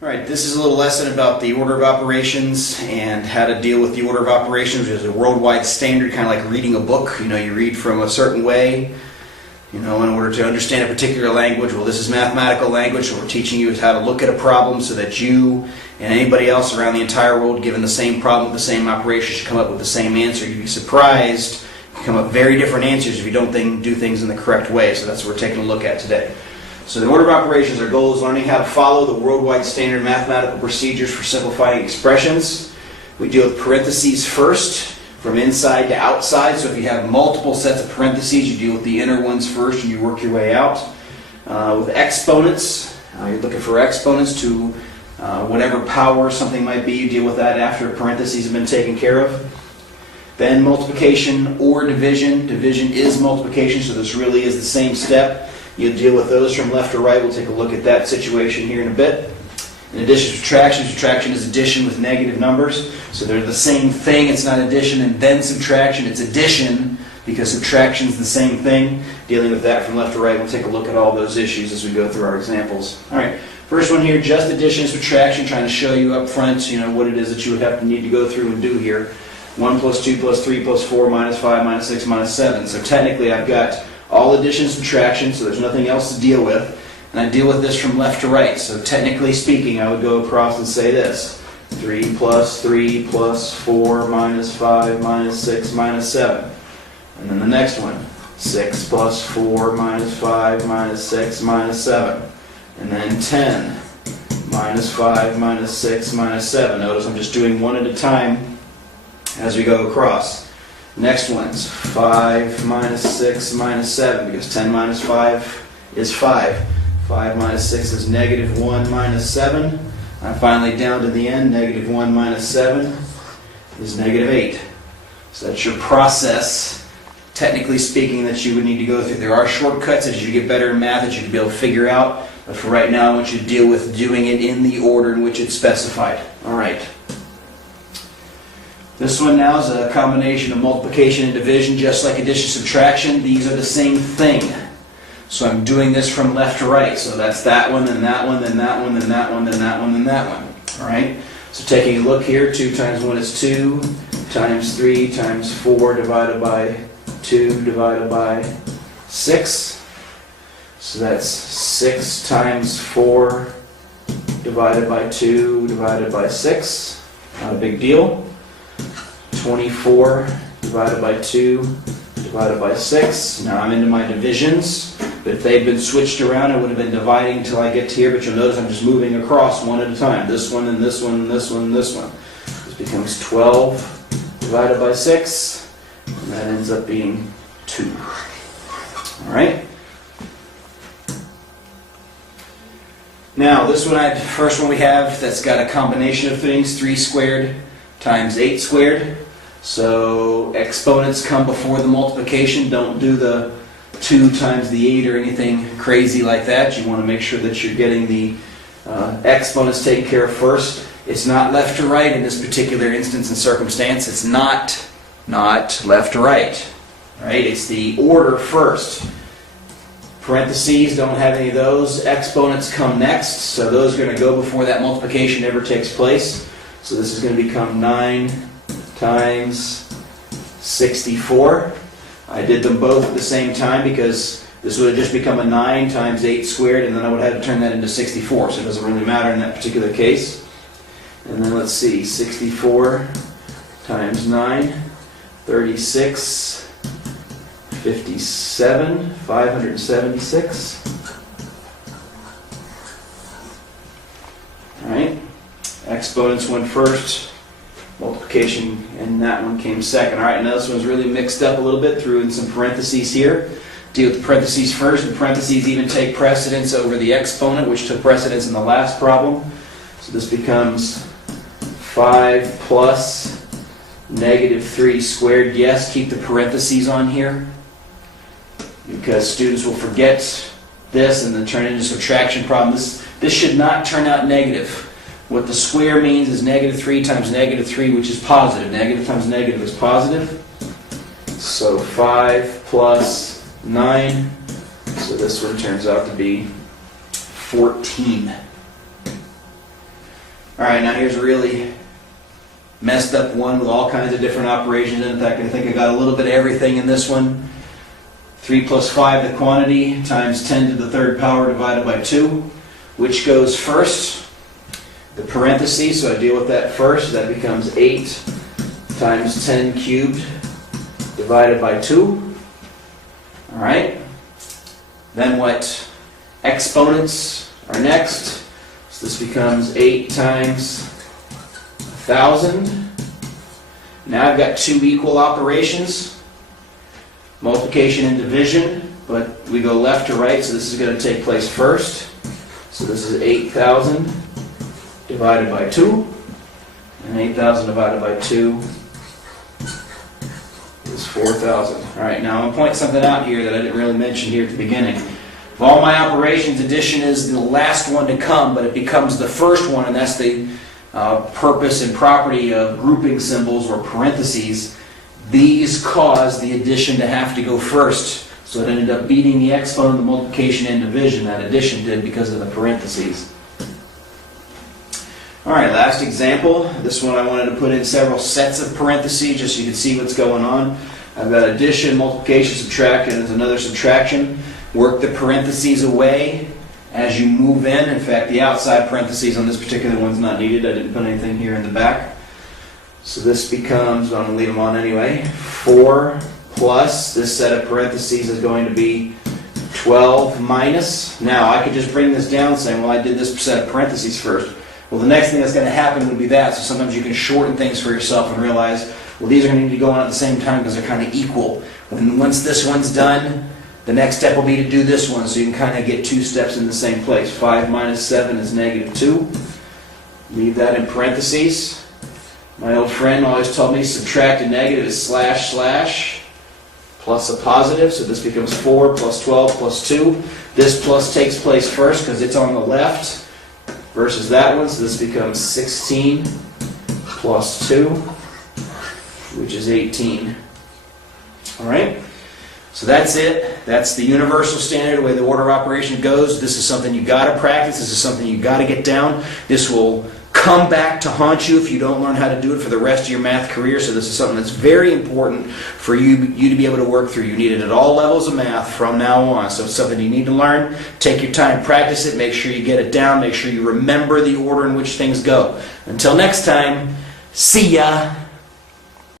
Alright, this is a little lesson about the order of operations and how to deal with the order of operations, which is a worldwide standard, kind of like reading a book. You read from a certain way, in order to understand a particular language. Well, this is mathematical language, so we're teaching you how to look at a problem so that you and anybody else around the entire world, given the same problem, the same operation, should come up with the same answer. You'd be surprised, you come up with very different answers if you don't do things in the correct way. So that's what we're taking a look at today. So the order of operations, our goal is learning how to follow the worldwide standard mathematical procedures for simplifying expressions. We deal with parentheses first, from inside to outside. So if you have multiple sets of parentheses, you deal with the inner ones first and you work your way out. With exponents, you're looking for exponents to whatever power something might be. You deal with that after parentheses have been taken care of. Then multiplication or division. Division is multiplication, so this really is the same step. You'll deal with those from left to right. We'll take a look at that situation here in a bit. In addition to subtraction, subtraction is addition with negative numbers. So they're the same thing. It's not addition and then subtraction. It's addition because subtraction is the same thing. Dealing with that from left to right, we'll take a look at all those issues as we go through our examples. All right, first one here, just addition and subtraction, trying to show you up front, what it is that you would need to go through and do here. 1 plus 2 plus 3 plus 4 minus 5 minus 6 minus 7. So technically I've got all addition and subtraction, so there's nothing else to deal with. And I deal with this from left to right. So technically speaking, I would go across and say this. 3 plus 4 minus 5 minus 6 minus 7. And then the next one. 6 plus 4 minus 5 minus 6 minus 7. And then 10 minus 5 minus 6 minus 7. Notice I'm just doing one at a time as we go across. Next one's 5 minus 6 minus 7, because 10 minus 5 is 5. 5 minus 6 is negative 1 minus 7. I'm finally down to the end. Negative 1 minus 7 is negative 8. So that's your process, technically speaking, that you would need to go through. There are shortcuts as you get better in math that you can be able to figure out. But for right now, I want you to deal with doing it in the order in which it's specified. All right. This one now is a combination of multiplication and division, just like addition and subtraction. These are the same thing. So I'm doing this from left to right. So that's that one, then that one, then that one, then that one, then that one, then that one. All right? So taking a look here, 2 times 1 is 2, times 3 times 4 divided by 2 divided by 6. So that's 6 times 4 divided by 2 divided by 6. Not a big deal. 24 divided by 2 divided by 6. Now I'm into my divisions, but if they'd been switched around, I would have been dividing until I get to here, but you'll notice I'm just moving across one at a time. This one and this one and this one and this one. This becomes 12 divided by 6, and that ends up being 2. All right? Now this one, first one we have that's got a combination of things, 3 squared times 8 squared. So exponents come before the multiplication. Don't do the 2 times the 8 or anything crazy like that. You want to make sure that you're getting the exponents taken care of first. It's not left to right in this particular instance and circumstance. It's not left to right. Right? It's the order first. Parentheses don't have any of those. Exponents come next, so those are going to go before that multiplication ever takes place. So this is going to become 9 times 64. I did them both at the same time because this would have just become a 9 times 8 squared, and then I would have to turn that into 64, so it doesn't really matter in that particular case. And then let's see, 64 times 9, 36, 57, 576. All right. Exponents went first, multiplication, and that one came second. All right, now this one's really mixed up a little bit, threw in some parentheses here. Deal with the parentheses first, and parentheses even take precedence over the exponent, which took precedence in the last problem. So this becomes 5 plus negative 3 squared. Yes, keep the parentheses on here, because students will forget this and then turn it into a subtraction problem. This should not turn out negative. What the square means is negative 3 times negative 3, which is positive. Negative times negative is positive. So 5 plus 9. So this one turns out to be 14. All right, now here's a really messed up one with all kinds of different operations. In fact, I think I got a little bit of everything in this one. 3 plus 5, the quantity, times 10 to the third power divided by 2. Which goes first? The parentheses, so I deal with that first. That becomes 8 times 10 cubed divided by 2. All right. Then what? Exponents are next. So this becomes 8 times 1,000. Now I've got two equal operations. Multiplication and division, but we go left to right, so this is going to take place first. So this is 8,000 divided by 2, and 8,000 divided by 2 is 4,000. All right, now I'm going to point something out here that I didn't really mention here at the beginning. Of all my operations, addition is the last one to come, but it becomes the first one, and that's the purpose and property of grouping symbols or parentheses. These cause the addition to have to go first, so it ended up beating the exponent, the multiplication and division. That addition did because of the parentheses. All right, last example. This one I wanted to put in several sets of parentheses just so you can see what's going on. I've got addition, multiplication, subtraction, and there's another subtraction. Work the parentheses away as you move in. In fact, the outside parentheses on this particular one's not needed. I didn't put anything here in the back. So this becomes, I'm going to leave them on anyway, 4 plus, this set of parentheses is going to be 12 minus. Now I could just bring this down saying, well, I did this set of parentheses first. Well, the next thing that's going to happen would be that. So sometimes you can shorten things for yourself and realize, well, these are going to need to go on at the same time because they're kind of equal. Once this one's done, the next step will be to do this one, so you can kind of get two steps in the same place. 5 minus 7 is negative 2. Leave that in parentheses. My old friend always told me subtract a negative is slash slash plus a positive, so this becomes 4 plus 12 plus 2. This plus takes place first because it's on the left versus that one, so this becomes 16 plus 2, which is 18. All right? So that's it. That's the universal standard, the way the order of operation goes. This is something you got to practice. This is something you got to get down. This will come back to haunt you if you don't learn how to do it for the rest of your math career. So this is something that's very important for you to be able to work through. You need it at all levels of math from now on. So it's something you need to learn. Take your time, practice it, make sure you get it down, make sure you remember the order in which things go. Until next time, see ya!